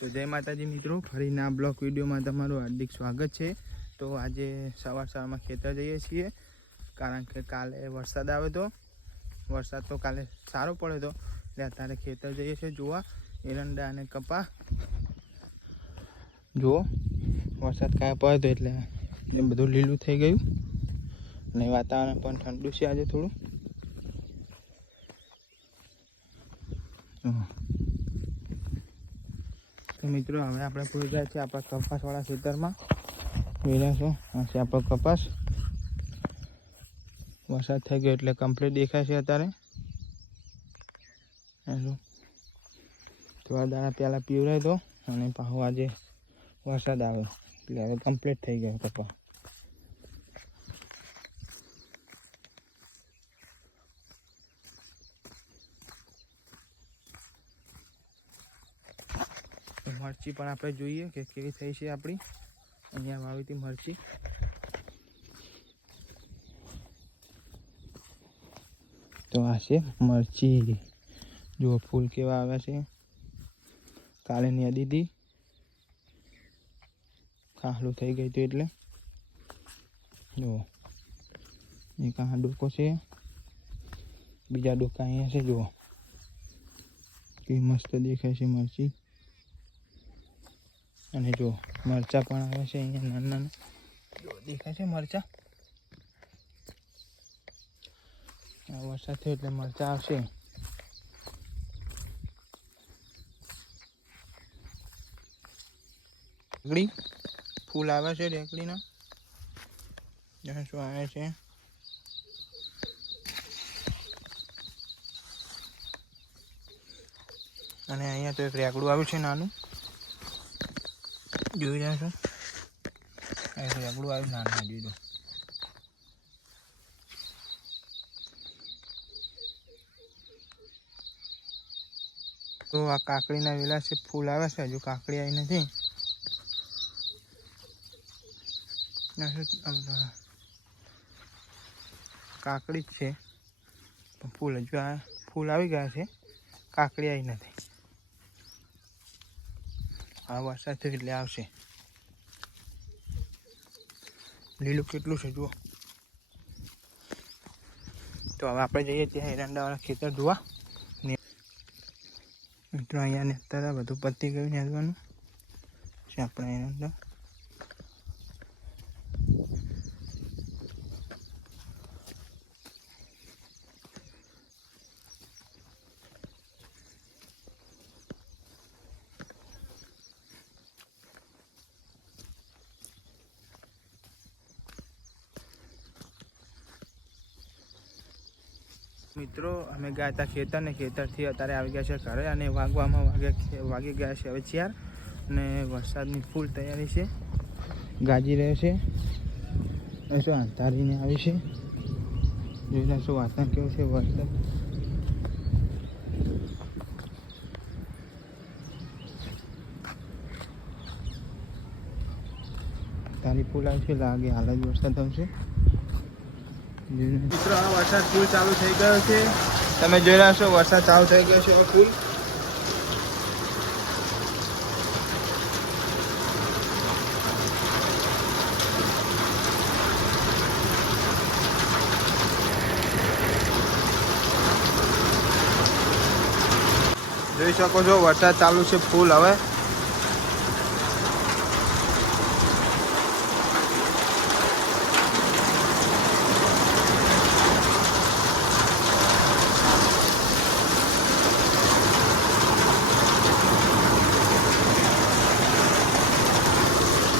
તો જય માતાજી મિત્રો, ફરીના બ્લોગ વિડીયોમાં તમારું હાર્દિક સ્વાગત છે। તો આજે સવારમાં ખેતર જઈએ છીએ, કારણ કે કાલે વરસાદ આવ્યો હતો। વરસાદ તો કાલે સારો પડ્યો હતો, એટલે અત્યારે ખેતર જઈએ છીએ જોવા એરંડા અને કપા। જુઓ વરસાદ કાલે પડ્યો હતો એટલે એ બધું લીલું થઈ ગયું, અને વાતાવરણ પણ ઠંડુ છે આજે થોડું। તો મિત્રો હવે આપણે પૂરી ગયા છે આપણા કપાસવાળા ખેતરમાં। જોઈ રહ્યા છો, આ છે આપણો કપાસ। વરસાદ થઈ ગયો એટલે કમ્પ્લીટ દેખાય છે અત્યારે। થોડા દાડા પહેલાં પીવરાય તો, અને પાછો આજે વરસાદ આવ્યો એટલે હવે કમ્પ્લીટ થઈ ગયો કપા। મરચી પણ આપણે જોઈએ કે કેવી થઈ છે આપણી। અહીંયા વાવી હતી મરચી। તો આ છે મરચી, જુઓ ફૂલ કેવા આવ્યા છે। કાલે નેદી હતી, ખાહલું થઈ ગયું હતું એટલે જુઓ એક આ ડોકો છે, બીજા ડોકા અહીંયા છે। જુઓ કેવી મસ્ત દેખાય છે મરચી। અને જો મરચા પણ આવે છે અહીંયા નાના નાના, જો દેખાય છે મરચા। આ વરસાદ થયો એટલે મરચા આવશે। રેકડી ફૂલ આવે છે રેકડીના, શું આવે છે। અને અહીંયા તો એક રેકડું આવ્યું છે નાનું, જોઈ રહ્યા છો। રેકડું આવ્યું નાનું, જોઈ દો। તો આ કાકડીના વેલા છે, ફૂલ આવે છે, હજુ કાકડી આવી નથી। કાકડી જ છે પણ ફૂલ હજુ ફૂલ આવી ગયા છે, કાકડી આવી નથી। આ વરસાદ થયો એટલે આવશે। લીલું કેટલું છે જુઓ। તો હવે આપણે જઈએ ત્યાં એરંડાવાળા ખેતર જોવા। મિત્રો અહીંયા નેતા બધું પતી ગયું નેદવાનું છે આપણા એરંડા। મિત્રો અમે ગયા હતા ખેતર, ને ખેતરથી અત્યારે આવી ગયા છે ઘરે, અને વાગી ગયા છે હવે 4, અને વરસાદની ફૂલ તૈયારી છે, ગાજી રહ્યો છે। શું અંધારીને આવી છે, જોઈ રહ્યા છો વાતાવરણ કેવું છે વરસાદ। તારી ફૂલ આવી છે, લાગે હાલ જ વરસાદ આવશે। મિત્રો આ વરસાદ ફૂલ ચાલુ થઈ ગયો છે, તમે જોઈ રહ્યા છો વરસાદ ચાલુ થઈ ગયો છે ફૂલ। જોઈ શકો છો વરસાદ ચાલુ છે ફૂલ હવે।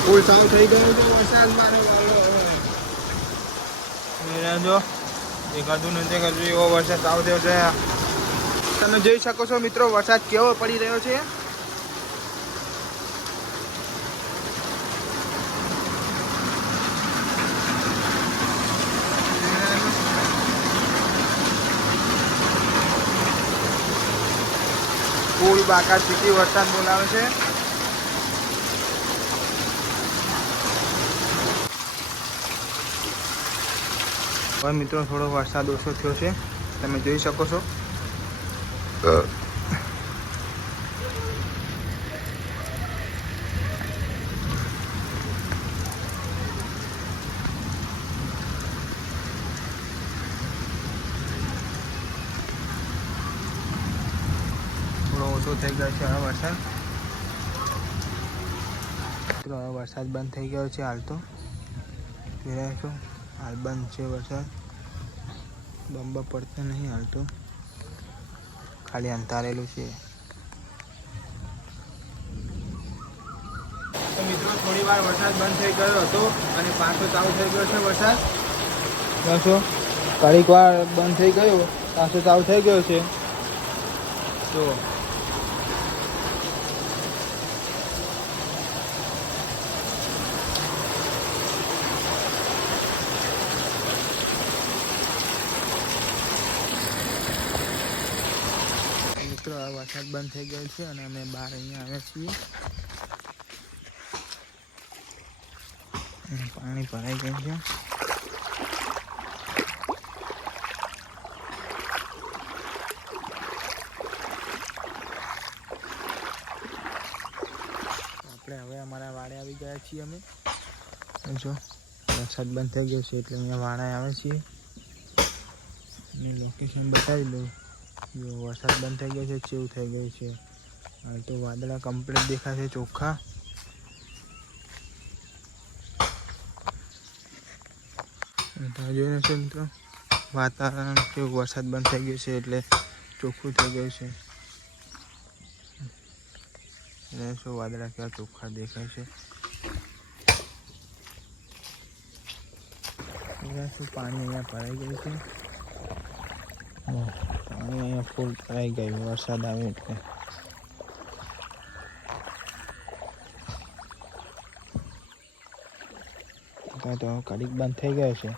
ફૂલ ચાલુ થઈ ગયું છે વરસાદ મારો જો દેખાતું નથી હજુ એવો વરસાદ ચાલુ થયો છે। તમે જોઈ શકો છો મિત્રો વરસાદ કેવો પડી રહ્યો છે। ફૂલ બાકા ચીકી વરસાદ બોલાવે છે। હવે મિત્રો થોડો વરસાદ ઓછો થયો છે, તમે જોઈ શકો છો। ઓછો થઈ ગયો છે હવે વરસાદ. મિત્રો હવે વરસાદ બંધ થઈ ગયો છે હાલ તો. જોઈ છો હાલ બંધ છે વરસાદ. બંબા પડતો નહીં હાલ તો, ખાલી અંધારેલું છે. તો મિત્રો થોડી વાર વરસાદ બંધ થઈ ગયો હતો અને પાછો ચાલુ થઈ ગયો છે વરસાદ. જોશો ઘડીક વાર બંધ થઈ ગયો, પાછો ચાલુ થઈ ગયો છે. તો મિત્રો આ વરસાદ બંધ થઈ ગયો છે અને અમે બહાર અહીંયા આવ્યા છીએ. પાણી ભરાઈ ગયું છે. આપણે હવે અમારા વાડે આવી ગયા છીએ. અમે જો વરસાદ બંધ થઈ ગયો છે એટલે અહીંયા વાડે આવે છીએ. અને લોકેશન બતાવી દઉં. જો વરસાદ બંધ થઈ ગયો છે, કેવું થઈ ગયું છે. હાલ તો વાદળા કમ્પ્લીટ દેખાશે ચોખ્ખા. તમે જોઈ રહ્યા છો મિત્રો વાતાવરણ કેવું, વરસાદ બંધ થઈ ગયો છે એટલે ચોખ્ખું થઈ ગયું છે. શું વાદળા કેવા ચોખ્ખા દેખાય છે. શું પાણી અહીંયા ભરાઈ ગયું છે. પાણી અહીંયા ફૂલ ભરાઈ ગયું વરસાદ આવ્યો એટલે. તો ઘડીક બંધ થઈ ગયો છે.